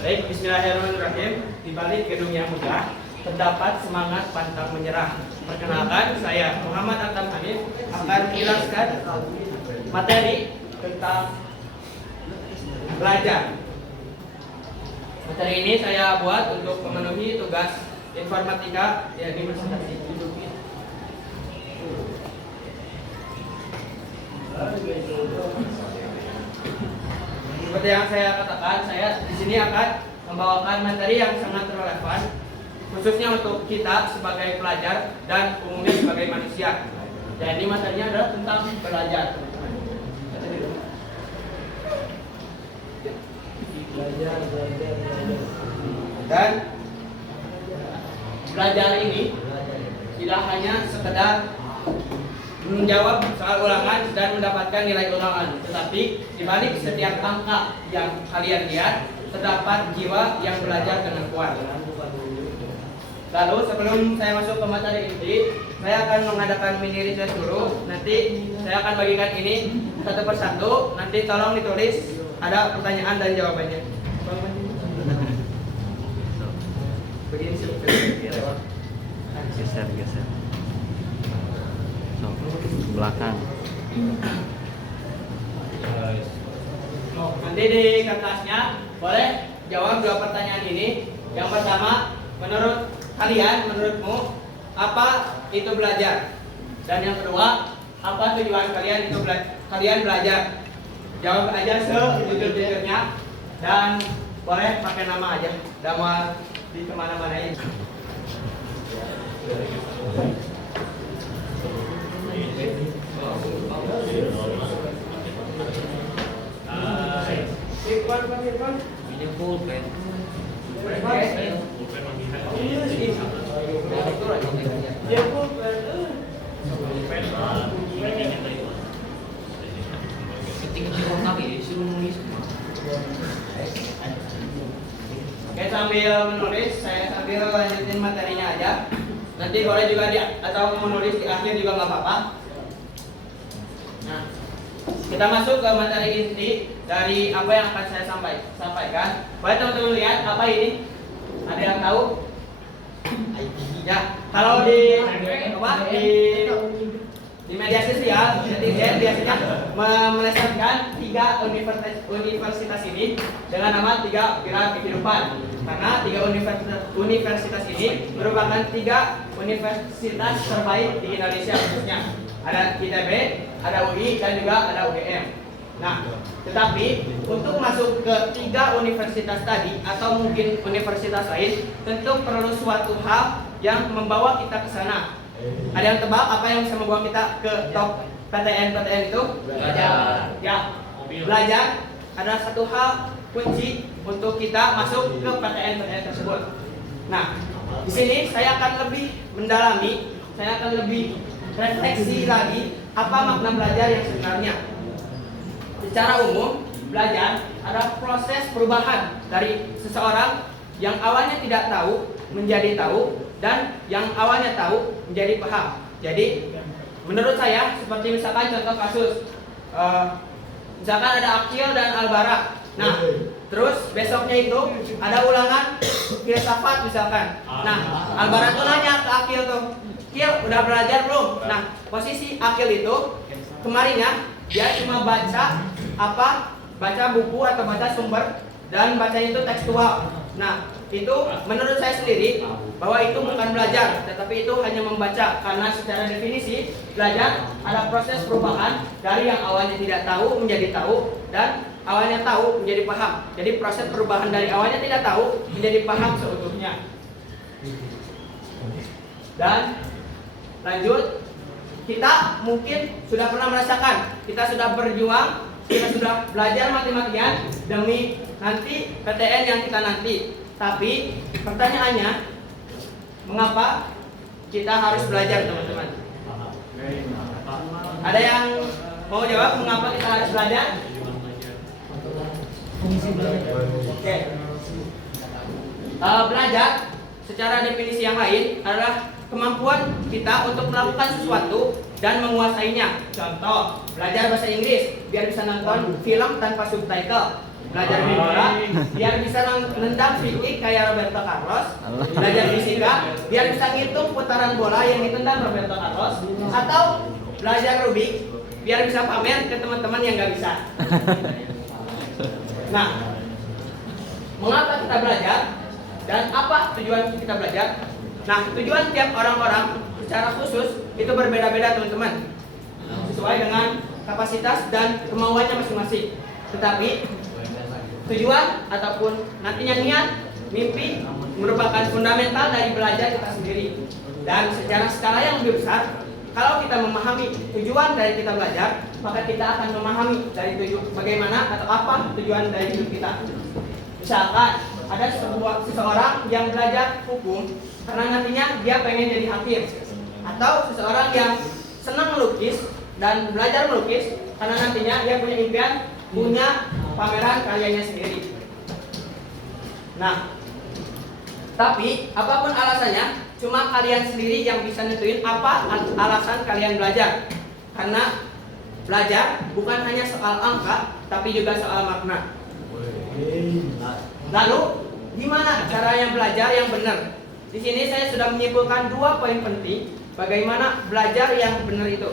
Baik, bismillahirrahmanirrahim. Di balik gedung yang megah terdapat semangat pantang menyerah. Perkenalkan, saya Muhammad Atam Hanif akan menjelaskan materi tentang belajar. Materi ini saya buat untuk memenuhi tugas informatika di Universitas Indonesia. Seperti yang saya katakan, saya di sini akan membawakan materi yang sangat relevan, khususnya untuk kita sebagai pelajar dan umumnya sebagai manusia. Jadi materinya adalah tentang belajar. Dan belajar ini tidak hanya sekedar menjawab soal ulangan dan mendapatkan nilai ulangan, tetapi di balik setiap angka yang kalian lihat terdapat jiwa yang belajar dengan kuat. Lalu sebelum saya masuk ke materi inti, saya akan mengadakan mini riset dulu. Nanti saya akan bagikan ini satu persatu. Nanti tolong ditulis ada pertanyaan dan jawabannya. Begini sih. Geser. Belakang. Nanti di kertasnya boleh jawab dua pertanyaan ini. Yang pertama, menurutmu apa itu belajar? Dan yang kedua, apa tujuan kalian itu kalian belajar? Jawab aja sejujur-jujurnya dan boleh pakai nama aja, nama di kemana-manain. Irfan. Ini pulpen. Oke, sambil menulis, saya sambil lanjutin materinya aja. Nanti boleh juga atau menulis di akhir juga nggak apa-apa. Nah, kita masuk ke materi inti dari apa yang akan saya sampaikan. Boleh teman-teman lihat apa ini? Ada yang tahu? Ya, kalau di media sosial netizen biasanya melesetkan 3 universitas ini dengan nama 3 pilar kehidupan. Karena 3 universitas ini merupakan 3 universitas terbaik di Indonesia khususnya. Ada ITB, ada UI, dan juga ada UGM. Nah, tetapi untuk masuk ke 3 universitas tadi atau mungkin universitas lain, tentu perlu suatu hal yang membawa kita ke sana. Ada yang tebak apa yang bisa membawa kita ke top PTN itu? Belajar. Ya, belajar adalah satu hal kunci untuk kita masuk ke PTN tersebut. Nah, di sini saya akan lebih mendalami, saya akan lebih refleksi lagi apa makna belajar yang sebenarnya. Secara umum, belajar adalah proses perubahan dari seseorang yang awalnya tidak tahu menjadi tahu dan yang awalnya tahu menjadi paham. Jadi, menurut saya seperti misalkan contoh kasus, misalkan ada Akil dan Albara. Nah, terus besoknya itu ada ulangan filsafat misalkan. Nah, Albara tuh nanya ke Akil tuh, Akil udah belajar belum? Nah, posisi Akil itu kemarinnya dia cuma baca buku atau baca sumber dan bacanya itu tekstual. Nah, itu menurut saya sendiri bahwa itu bukan belajar, tetapi itu hanya membaca, karena secara definisi belajar adalah proses perubahan dari yang awalnya tidak tahu menjadi tahu dan awalnya tahu menjadi paham. Jadi proses perubahan dari awalnya tidak tahu menjadi paham seutuhnya. Dan lanjut, kita mungkin sudah pernah merasakan, kita sudah berjuang, kita sudah belajar mati-matian demi nanti PTN yang kita nanti. Tapi pertanyaannya, mengapa kita harus belajar, teman-teman? Ada yang mau jawab mengapa kita harus belajar? Oke. Belajar secara definisi yang lain adalah kemampuan kita untuk melakukan sesuatu dan menguasainya. Contoh, belajar bahasa Inggris biar bisa nonton film tanpa subtitle. Belajar main bola biar bisa nendang free kick kayak Roberto Carlos. Belajar fisika biar bisa ngitung putaran bola yang ditendang Roberto Carlos. Atau belajar Rubik biar bisa pamer ke teman-teman yang nggak bisa. Nah, mengapa kita belajar dan apa tujuan kita belajar? Nah, tujuan tiap orang-orang secara khusus itu berbeda-beda teman-teman, sesuai dengan kapasitas dan kemauannya masing-masing. Tetapi tujuan ataupun nantinya niat, mimpi merupakan fundamental dari belajar kita sendiri. Dan secara skala yang lebih besar, kalau kita memahami tujuan dari kita belajar, maka kita akan memahami dari bagaimana atau apa tujuan dari hidup kita. Misalkan ada seseorang yang belajar hukum karena nantinya dia pengen jadi hakim, atau seseorang yang senang melukis dan belajar melukis karena nantinya dia punya impian punya pameran karyanya sendiri. Nah, tapi apapun alasannya, cuma kalian sendiri yang bisa nentuin apa alasan kalian belajar. Karena belajar bukan hanya soal angka, tapi juga soal makna. Lalu, gimana caranya belajar yang benar? Di sini saya sudah menyimpulkan 2 poin penting bagaimana belajar yang benar itu.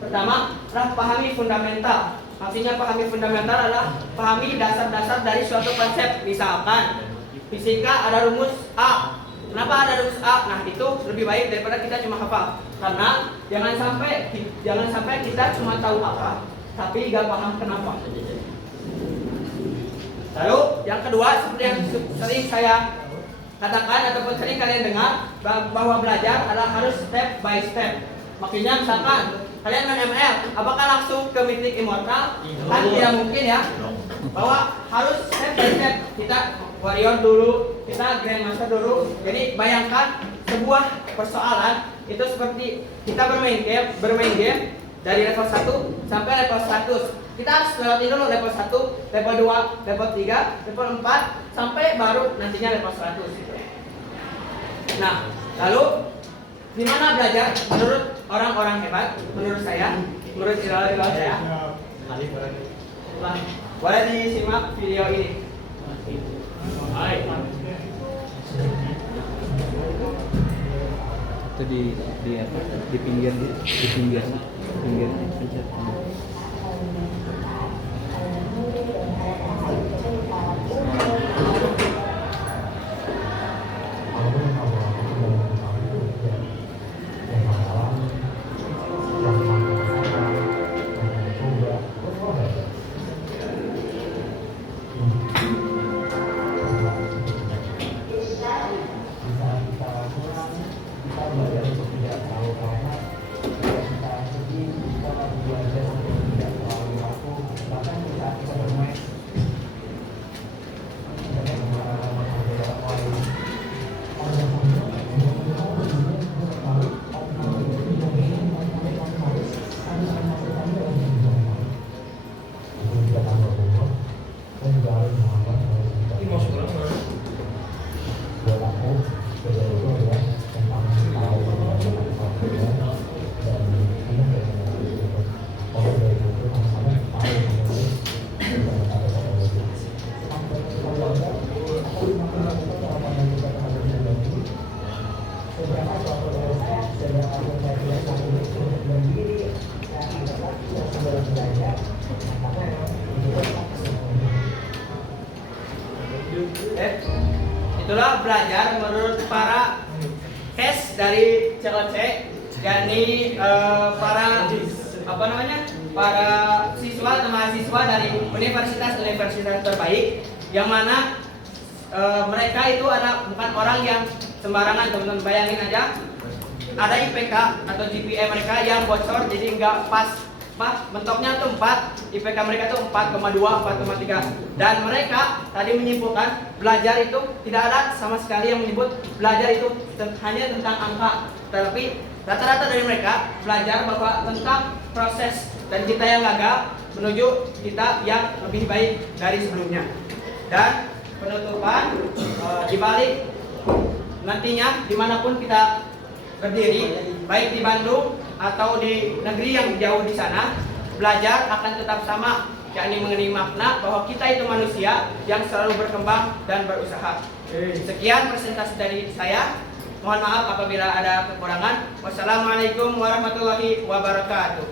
Pertama, pahami fundamental. Maksudnya pahami fundamental adalah pahami dasar-dasar dari suatu konsep. Misalkan fisika ada rumus A. Kenapa ada rumus A? Nah, itu lebih baik daripada kita cuma hafal. Karena jangan sampai kita cuma tahu apa, tapi gak paham kenapa. Lalu yang kedua, seperti yang sering saya katakan ataupun sering kalian dengar, bahwa belajar adalah harus step by step. Maksudnya misalkan kalian main ML, apakah langsung ke Mythic Immortal? Kan tidak mungkin ya. Bahwa harus step by step. Kita warrior dulu, kita grandmaster dulu. Jadi bayangkan sebuah persoalan itu seperti kita bermain game dari level 1 sampai level 100. Kita harus lewati dulu level 1, level 2, level 3, level 4 sampai baru nantinya level 100. Nah, lalu di mana belajar menurut orang-orang hebat? Menurut saya, menurut idol-idol saya. Nah, boleh disimak video ini. Itu di pinggir pencet. Itulah belajar menurut para case dari COC, yakni para siswa atau mahasiswa dari universitas terbaik, yang mana mereka itu bukan orang yang sembarangan. Teman-teman bayangin aja, ada IPK atau GPA mereka yang bocor, jadi nggak pas mentoknya tuh 4, IPK mereka tuh 4,2, 4,3. Dan mereka tadi menyimpulkan belajar itu tidak ada sama sekali yang menyebut belajar itu hanya tentang angka. Tetapi rata-rata dari mereka belajar bahwa tentang proses dan kita yang gagal menuju kita yang lebih baik dari sebelumnya. Dan penutupan dibalik nantinya dimanapun kita berdiri, baik di Bandung atau di negeri yang jauh di sana, belajar akan tetap sama, yakni mengenai makna bahwa kita itu manusia yang selalu berkembang dan berusaha. Sekian presentasi dari saya. Mohon maaf apabila ada kekurangan. Wassalamualaikum warahmatullahi wabarakatuh.